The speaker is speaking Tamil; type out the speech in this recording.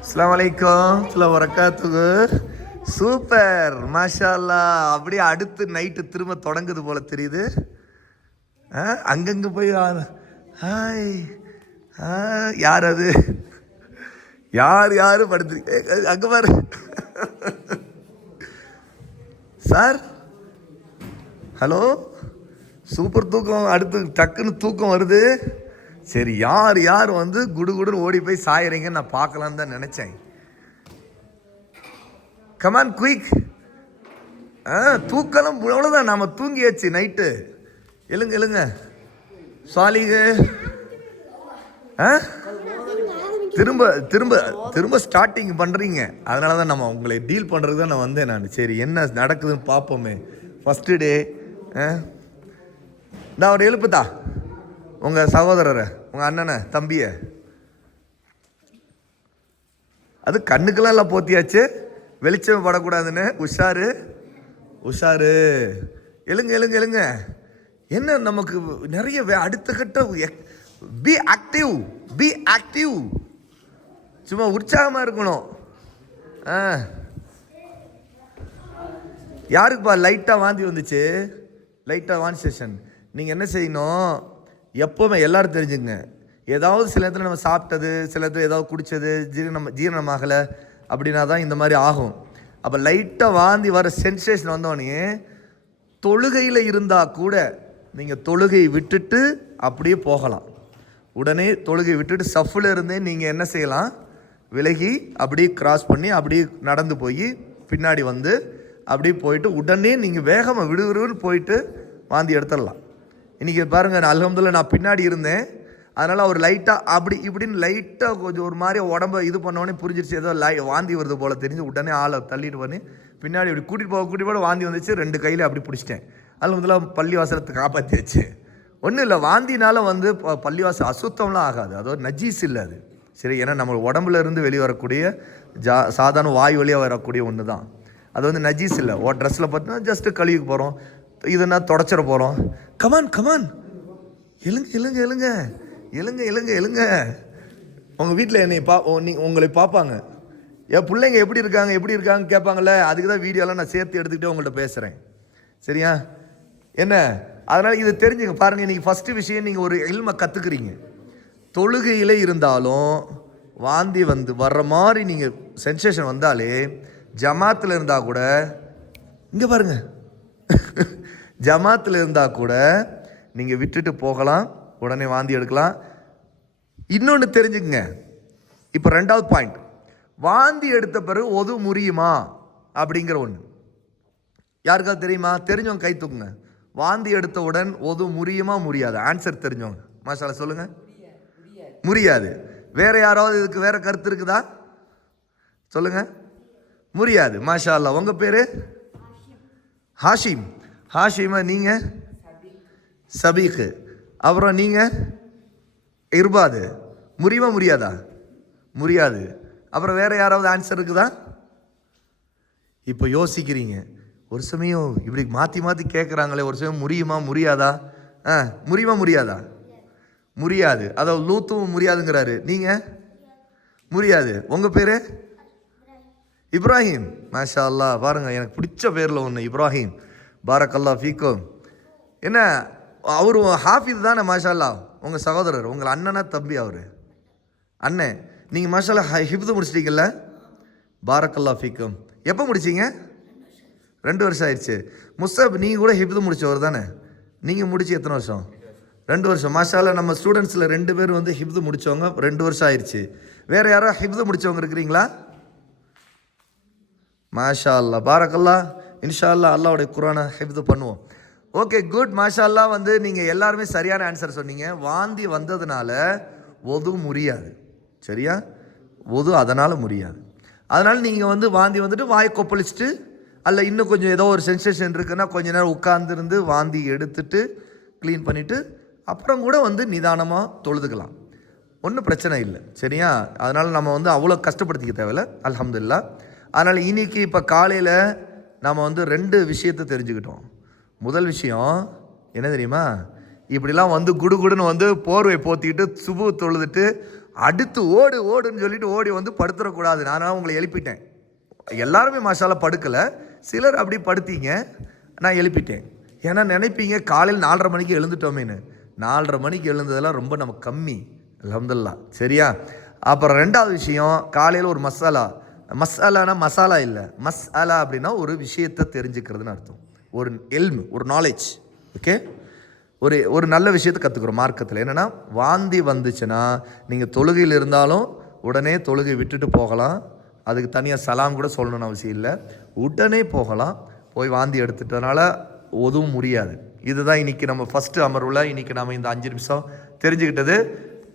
அஸ்ஸலாமு அலைக்கும் வரகாத்துகு. சூப்பர், மாஷா அல்லாஹ். அப்படியே அடுத்து நைட்டு திரும்ப தொடங்குது போல தெரியுது. அங்கங்க போய் ஹாய் யார் அது, யாரு படுத்து அங்க பாரு சார். ஹலோ, சூப்பர் தூக்கம். அடுத்து டக்குன்னு தூக்கம் வருது. சரி, யார் வந்து குடுகுடுன்னு ஓடி போய் சாயறீங்கன்னு நான் பார்க்கலான்னு தான் நினைச்சேன். Come on quick. தூக்கலாம் அவ்வளோதான், நாம தூங்கியாச்சு நைட்டு. எழுங்க சாலிகு. திரும்ப திரும்ப திரும்ப ஸ்டார்டிங் பண்ணுறீங்க. அதனால தான் நம்ம உங்களை டீல் பண்ணுறதுக்கு தான் நான் வந்தேன் நான். சரி, என்ன நடக்குதுன்னு பார்ப்போமே. ஃபஸ்ட்டு டே நான் ஒரு எழுப்புதா உங்கள் சகோதரரை, உங்கள் அண்ணனை, தம்பியை. அது கண்ணுக்கெல்லாம் எல்லாம் போத்தியாச்சு, வெளிச்சம் படக்கூடாதுன்னு. உஷாரு. எழுங்க. என்ன நமக்கு நிறைய அடுத்த கட்ட. Be active. சும்மா உற்சாகமாக இருக்கணும். யாருக்குப்பா லைட்டாக வாந்தி வந்துச்சு? லைட்டாக வாந்தி செஷன். நீங்கள் என்ன செய்யணும், எப்போவுமே எல்லோரும் தெரிஞ்சுங்க. ஏதாவது சில இடத்துல நம்ம சாப்பிட்டது, சில இடத்துல ஏதாவது குடித்தது ஜீரணமாகலை அப்படின்னா தான் இந்த மாதிரி ஆகும். அப்போ லைட்டாக வாந்தி வர சென்சேஷன் வந்தோடனே தொழுகையில் இருந்தால் கூட நீங்கள் தொழுகை விட்டுட்டு அப்படியே போகலாம். உடனே தொழுகை விட்டுட்டு சஃப்பில் இருந்தே நீங்கள் என்ன செய்யலாம், விலகி அப்படியே கிராஸ் பண்ணி அப்படியே நடந்து போய் பின்னாடி வந்து அப்படியே போயிட்டு உடனே நீங்கள் வேகமாக விடுவிடுன்னு போயிட்டு வாந்தி எடுத்துடலாம். இன்றைக்கி பாருங்கள், அல்ஹம்துலில்லாஹ் நான் பின்னாடி இருந்தேன். அதனால் அவர் லைட்டாக அப்படி இப்படின்னு லைட்டாக கொஞ்சம் ஒரு மாதிரி உடம்பை இது பண்ணோடனே புரிஞ்சிருச்சு, ஏதோ வாந்தி வருது போல் தெரிஞ்சு உடனே ஆளை தள்ளிட்டு பண்ணி பின்னாடி இப்படி கூட்டிகிட்டு போக வாந்தி வந்துச்சு. 2 கையில் அப்படி பிடிச்சிட்டேன். அல்ஹம்துலில்லாஹ் பள்ளிவாசலத்தை காப்பாற்றியாச்சு. ஒன்றும் இல்லை, வாந்தினால வந்து பள்ளிவாசல் அசுத்தம்லாம் ஆகாது. அது ஒரு நஜீஸ் இல்லை அது. சரி, ஏன்னா நம்ம உடம்புல இருந்து வெளியே வரக்கூடிய சாதாரண வாயு வழியாக வரக்கூடிய ஒன்று தான். அது வந்து நஜீஸ் இல்லை. ட்ரெஸ்ஸில் பார்த்தீங்கன்னா ஜஸ்ட்டு கழுவிக்கு போகிறோம், இதுனா தொடச்சிட போகிறோம். கமான் எழுங்க. உங்கள் வீட்டில் என்னை உங்களை பார்ப்பாங்க. என் பிள்ளைங்க எப்படி இருக்காங்க கேட்பாங்கள்ல. அதுக்கு தான் வீடியோலாம் நான் சேர்த்து எடுத்துக்கிட்டே உங்கள்கிட்ட பேசுகிறேன். சரியா? என்ன, அதனால் இது தெரிஞ்சுங்க. பாருங்கள், இன்றைக்கி ஃபஸ்ட்டு விஷயம், நீங்கள் ஒரு இல்மை கற்றுக்குறீங்க. தொழுகையில் இருந்தாலும் வாந்தி வர்ற மாதிரி நீங்கள் சென்சேஷன் வந்தாலே ஜமாத்தில் இருந்தால் கூட, இங்கே பாருங்கள், ஜமாத்தில் இருந்தால் கூட நீங்கள் விட்டுட்டு போகலாம், உடனே வாந்தி எடுக்கலாம். இன்னொன்று தெரிஞ்சுக்குங்க. இப்போ 2வது பாயிண்ட், வாந்தி எடுத்த பிறகு ஒது முறியுமா அப்படிங்கிற ஒன்று. யாருக்காவது தெரியுமா? தெரிஞ்சவங்க கை தூக்குங்க. வாந்தி எடுத்தவுடன் ஒது முறியுமா முடியாது? ஆன்சர் தெரிஞ்சவங்க மாஷால்லா சொல்லுங்கள். முடியாது. வேற யாராவது இதுக்கு வேற கருத்து இருக்குதா? சொல்லுங்க. முடியாது. மாஷா அல்லாஹ். உங்க பேரு? ஹாஷிமா. நீங்க? சபீக். அப்புறம் நீங்க? இர்பாது. முடியாதா? முடியாது. அப்புறம் வேற யாராவது ஆன்சர் இருக்குதா? இப்போ யோசிக்கிறீங்க. ஒரு சமயம் இப்படி மாற்றி கேட்குறாங்களே, ஒரு சமயம் முடியாதா? முடியாதா? முடியாது. அதாவது லூத்தும் முடியாதுங்கிறாரு. நீங்கள்? முடியாது. உங்கள் பேர்? இப்ராஹிம். மாஷா அல்லாஹ். பாருங்கள், எனக்கு பிடிச்ச பேரில் ஒன்று இப்ராஹிம். பாரக்கல்லா ஃபீக்கும். என்ன, அவர் ஹாஃபிஸ் தானே? மாஷா அல்லாஹ். உங்கள் சகோதரர், உங்கள் அண்ணனா தம்பி? அவர் அண்ணன். நீங்கள் மாஷா அல்லாஹ் ஹிஃப்து முடிச்சிட்டீங்கல்ல? பாரக்கல்லா ஃபீக்கும். எப்போ முடிச்சிங்க? 2 வருஷம் ஆயிடுச்சு. முஸ்தப், நீங்கள் கூட ஹிஃப்து முடித்தவர் தானே? நீங்கள் முடிச்சு எத்தனை வருஷம்? 2 வருஷம். மாஷா அல்லாஹ். நம்ம ஸ்டூடெண்ட்ஸில் 2 பேர் வந்து ஹிஃப்து முடித்தவங்க. 2 வருஷம் ஆயிடுச்சு. வேறு யாரோ ஹிஃப்து முடித்தவங்க இருக்கிறீங்களா? மாஷா அல்லாஹ். பாரக்கல்லா. இன்ஷா அல்லாஹ் அல்லாஹ்வுடைய குர்ஆனை ஹிஃப்து பண்ணுவோம். Okay, good. மாஷா அல்லாஹ். வந்து நீங்கள் எல்லாருமே சரியான ஆன்சர் சொன்னீங்க. வாந்தி வந்ததுனால ஒது முறியாது. சரியா? ஒது அதனால் முடியாது. அதனால் நீங்கள் வந்து வாந்தி வந்துட்டு வாய் கொப்பளிச்சுட்டு, அல்ல இன்னும் கொஞ்சம் ஏதோ ஒரு சென்சேஷன் இருக்குன்னா கொஞ்ச நேரம் உட்கார்ந்துருந்து வாந்தி எடுத்துட்டு க்ளீன் பண்ணிவிட்டு அப்புறம் கூட வந்து நிதானமாக தொழுதுக்கலாம். ஒன்றும் பிரச்சனை இல்லை. சரியா? அதனால் நம்ம வந்து அவ்வளோ கஷ்டப்படுத்திக்க தேவையில்லை. அல்ஹம்துலில்லாஹ். அதனால் இன்னைக்கு இப்போ காலையில் நாம் வந்து 2 விஷயத்தை தெரிஞ்சுக்கிட்டோம். முதல் விஷயம் என்ன தெரியுமா? இப்படிலாம் வந்து குடுகுடுன்னு வந்து போர்வை போத்திக்கிட்டு சுபு தொழுதுட்டு அடுத்து ஓடுன்னு சொல்லிட்டு ஓடி வந்து படுத்துடக்கூடாது. நான் உங்களை எழுப்பிட்டேன். எல்லாருமே மாஷாலா படுக்கலை, சிலர் அப்படி படுத்தீங்க, நான் எழுப்பிட்டேன். ஏன்னா நினைப்பீங்க காலையில் 4:30 மணிக்கு எழுந்துட்டோமேன்னு. 4:30 மணிக்கு எழுந்ததெல்லாம் ரொம்ப நமக்கு கம்மி, அல்ஹம்துலில்லாஹ். சரியா? அப்புறம் 2வது விஷயம், காலையில் ஒரு மசாலானா மசாலா இல்லை, மஸ்அலா அப்படின்னா ஒரு விஷயத்தை தெரிஞ்சுக்கிறதுன்னு அர்த்தம். ஒரு எல்மு, ஒரு நாலேஜ். ஓகே, ஒரு நல்ல விஷயத்தை கற்றுக்குறோம் மார்க்கத்தில். என்னென்னா, வாந்தி வந்துச்சுன்னா நீங்கள் தொழுகையில் இருந்தாலும் உடனே தொழுகை விட்டுட்டு போகலாம். அதுக்கு தனியாக சலாம் கூட சொல்லணும்னு அவசியம் இல்லை, உடனே போகலாம். போய் வாந்தி எடுத்துட்டனால உதவும் முடியாது. இதுதான் இன்றைக்கி நம்ம ஃபஸ்ட்டு அமர்வில் இன்றைக்கி நம்ம இந்த 5 நிமிஷம் தெரிஞ்சுக்கிட்டது.